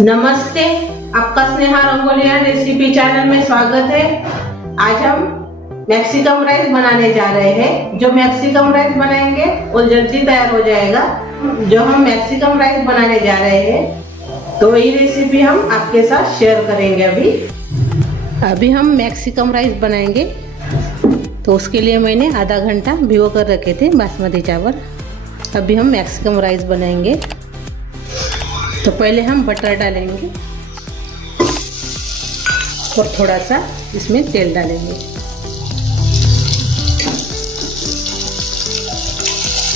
नमस्ते, आपका Sneha रंगोलिया recipe channel में स्वागत है। आज हम मैक्सिकम राइस बनाने जा रहे हैं। जो मैक्सिकम राइस बनाएंगे वो जल्दी तैयार हो जाएगा। जो हम मैक्सिकम राइस बनाने जा रहे हैं तो वही रेसिपी हम आपके साथ शेयर करेंगे। अभी हम मैक्सिकम राइस बनाएंगे तो उसके लिए मैंने आधा घंटा भिगो कर रखे थे बासमती चावल। अभी हम मैक्सिकम राइस बनाएंगे तो पहले हम बटर डालेंगे और थोड़ा सा इसमें तेल डालेंगे।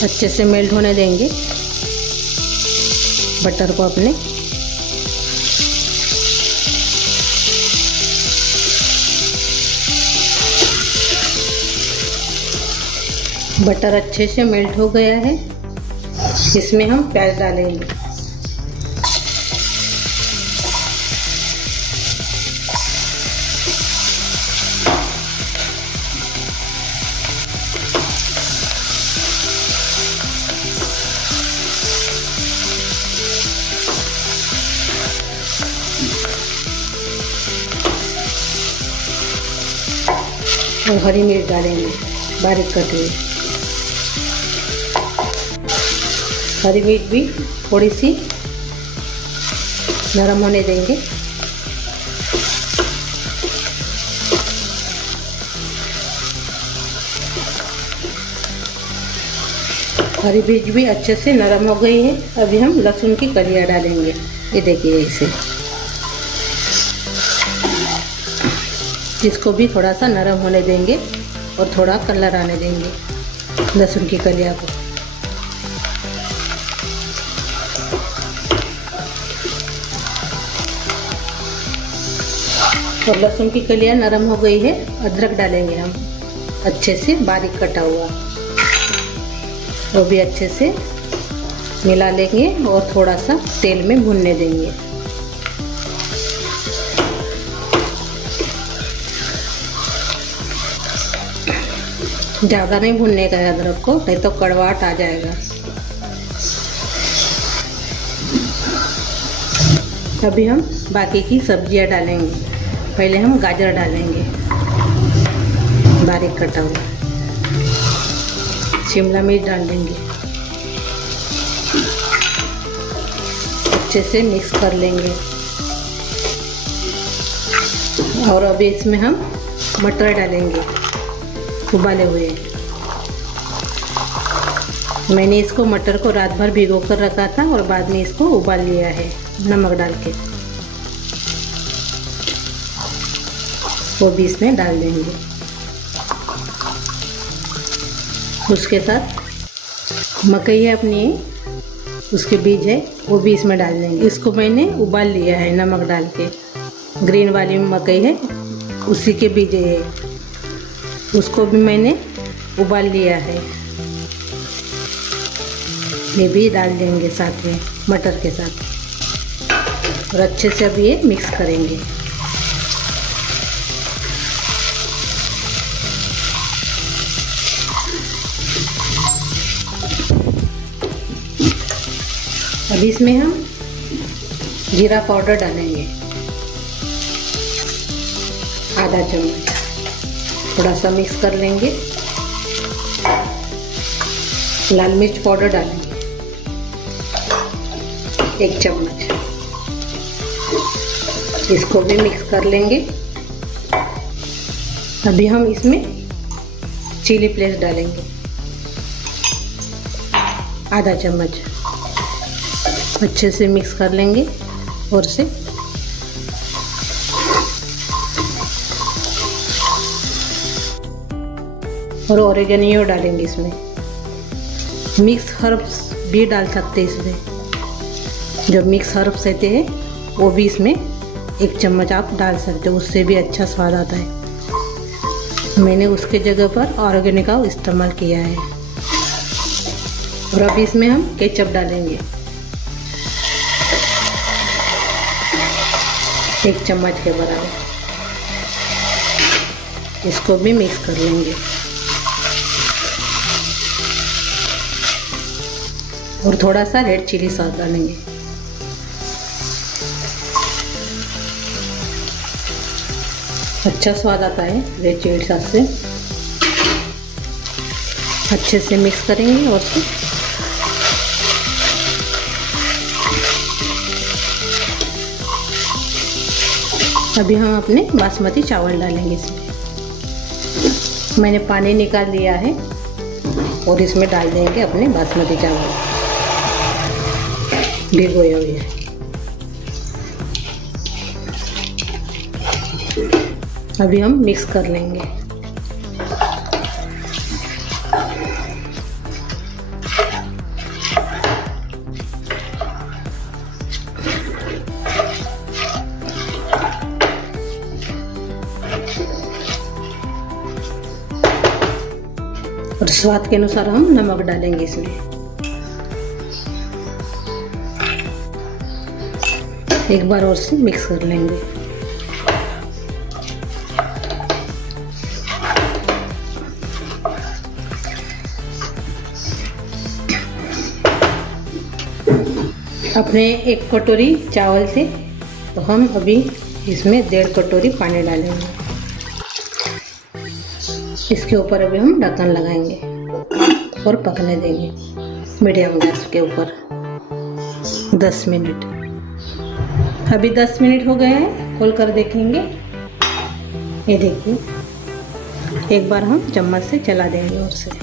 अच्छे से मेल्ट होने देंगे बटर को अपने। बटर अच्छे से मेल्ट हो गया है। इसमें हम प्याज डालेंगे। और हरी मिर्च डालेंगे बारीक कटी हुई। हरी मिर्च भी थोड़ी सी नरम होने देंगे। हरी मिर्च भी अच्छे से नरम हो गई है। अभी हम लहसुन की कलियां डालेंगे। ये देखिए इसे, इसको भी थोड़ा सा नरम होने देंगे और थोड़ा कलर आने देंगे लहसुन की कलियां को। और लहसुन की कलियां नरम हो गई है। अदरक डालेंगे हम अच्छे से बारीक कटा हुआ, वो भी अच्छे से मिला लेंगे और थोड़ा सा तेल में भूनने देंगे। ज़्यादा नहीं भूनने का है अदरक को, नहीं तो कड़वाहट आ जाएगा। अभी हम बाकी की सब्जियां डालेंगे। पहले हम गाजर डालेंगे बारीक कटा हुआ। शिमला मिर्च डाल देंगे। अच्छे से मिक्स कर लेंगे। और अभी इसमें हम मटर डालेंगे उबाले हुए। मैंने इसको मटर को रात भर भिगो कर रखा था और बाद में इसको उबाल लिया है नमक डाल के। वो भी इसमें डाल देंगे। उसके साथ मकई है अपनी, उसके बीज है, वो भी इसमें डाल देंगे। इसको मैंने उबाल लिया है नमक डाल के। ग्रीन वाली मकई है, उसी के बीज है, उसको भी मैंने उबाल लिया है। ये भी डाल देंगे साथ में मटर के साथ और अच्छे से अब ये मिक्स करेंगे। अब इसमें हम जीरा पाउडर डालेंगे आधा चम्मच। थोड़ा सा मिक्स कर लेंगे। लाल मिर्च पाउडर डालेंगे 1 चम्मच। इसको भी मिक्स कर लेंगे। अभी हम इसमें चिली फ्लेक्स डालेंगे आधा चम्मच। अच्छे से मिक्स कर लेंगे और से और ऑरिगेनो डालेंगे इसमें। मिक्स हर्ब्स भी डाल सकते हैं इसमें। जो मिक्स हर्ब्स रहते हैं वो भी इसमें 1 चम्मच आप डाल सकते हो, उससे भी अच्छा स्वाद आता है। मैंने उसके जगह पर ऑरिगेनो का इस्तेमाल किया है। और अब इसमें हम केचप डालेंगे 1 चम्मच के बराबर। इसको भी मिक्स कर लेंगे। और थोड़ा सा रेड चिली सॉस डालेंगे। अच्छा स्वाद आता है रेड चिली सॉस से। अच्छे से मिक्स करेंगे और से अभी हम अपने बासमती चावल डालेंगे इसमें। मैंने पानी निकाल लिया है और इसमें डाल देंगे अपने बासमती चावल भिगोए हुए। अभी हम मिक्स कर लेंगे। और स्वाद के अनुसार हम नमक डालेंगे इसमें। एक बार और से मिक्स कर लेंगे। अपने 1 कटोरी चावल से तो हम अभी इसमें 1.5 कटोरी पानी डालेंगे। इसके ऊपर अभी हम ढक्कन लगाएंगे और पकने देंगे मीडियम गैस के ऊपर 10 मिनट। अभी 10 मिनट हो गए हैं, खोल कर देखेंगे। ये देखिए, एक बार हम चम्मच से चला देंगे और से।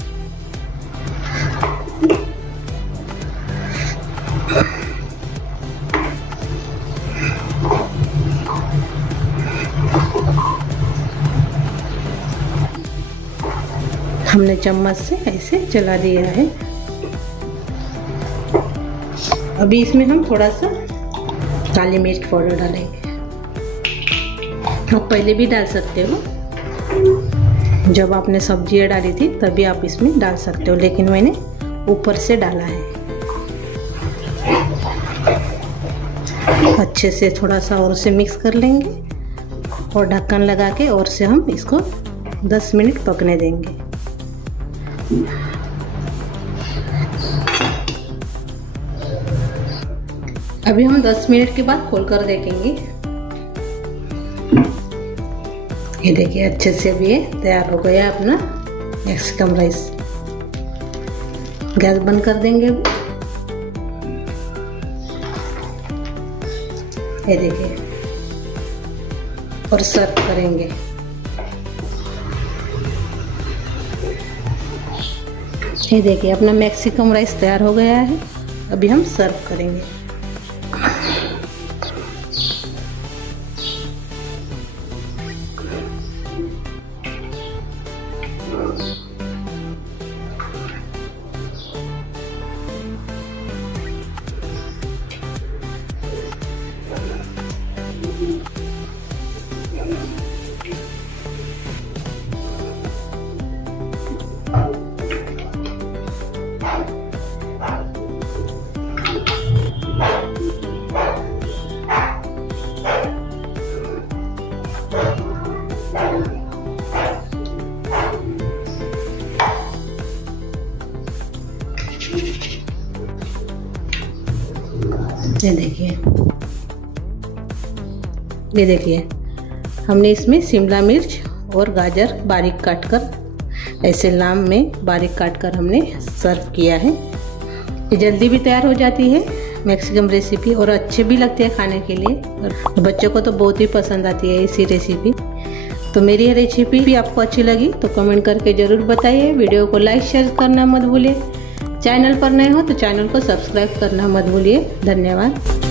हमने चम्मच से ऐसे चला दिया है। अभी इसमें हम थोड़ा सा काली मिर्च पाउडर डालेंगे। आप पहले भी डाल सकते हो, जब आपने सब्जियां डाली थी तभी आप इसमें डाल सकते हो, लेकिन मैंने ऊपर से डाला है। अच्छे से थोड़ा सा और से मिक्स कर लेंगे और ढक्कन लगा के और से हम इसको 10 मिनट पकने देंगे। अभी हम 10 मिनट के बाद खोलकर देखेंगे। ये देखिए, अच्छे से भी ये तैयार हो गया अपना मैक्सिकन राइस। गैस बंद कर देंगे। ये देखिए, और सर्व करेंगे। ये देखिए, अपना मैक्सिकन राइस तैयार हो गया है। अभी हम सर्व करेंगे। ये देखिए, हमने इसमें शिमला मिर्च और गाजर बारीक काटकर ऐसे लाम में बारीक काटकर हमने सर्व किया है। ये जल्दी भी तैयार हो जाती है मैक्सिकन रेसिपी और अच्छे भी लगते हैं खाने के लिए। और बच्चों को तो बहुत ही पसंद आती है इसी रेसिपी। तो मेरी ये रेसिपी भी आपको अच्छी लगी तो कमेंट करके ज़रूर बताइए। वीडियो को लाइक शेयर करना मत भूलिए। चैनल पर नए हो तो चैनल को सब्सक्राइब करना मत भूलिए। धन्यवाद।